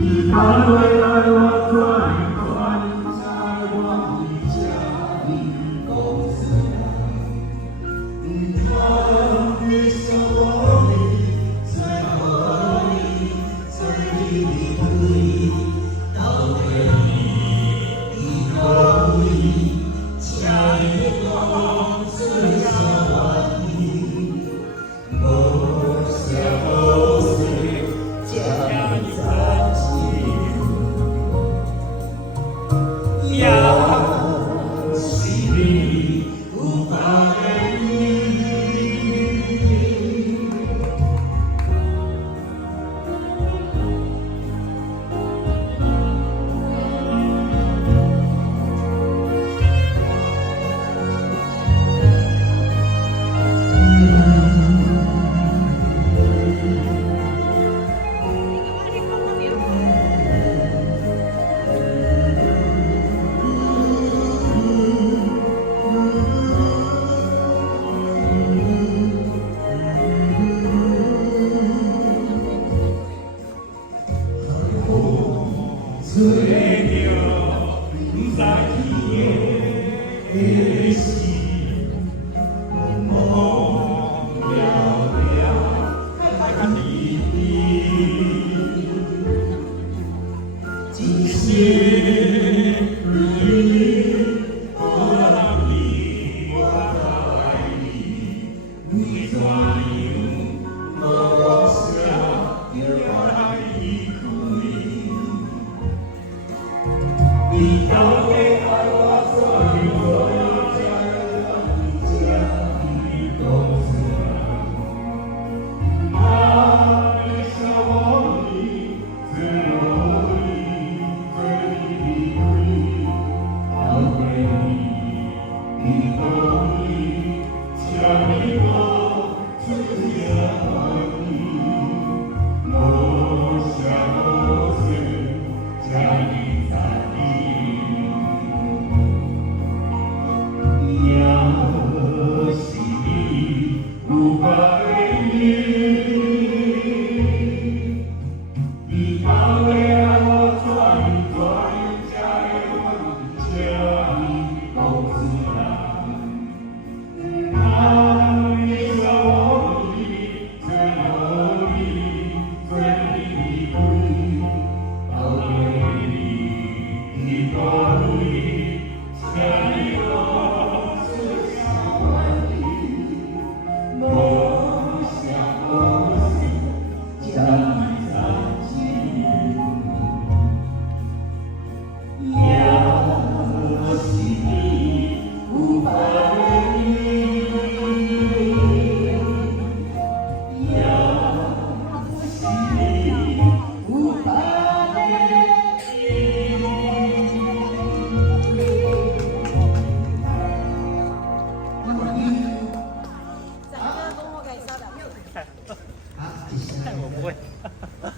你看未来我转转在我的家里公司他的生活里在何里在你的里到底以后你家里公司上我的梦想后随家里在心里无法给你。最了在天心，梦了了你，今世你我让你我爱你，你怎样我想要爱你。你到底爱我所有家里公司那里是我的最后到底你到底家里我最想你我想我是家里在无法给你，你把未来我转在我的家里公司那里是我的最后最后到给你的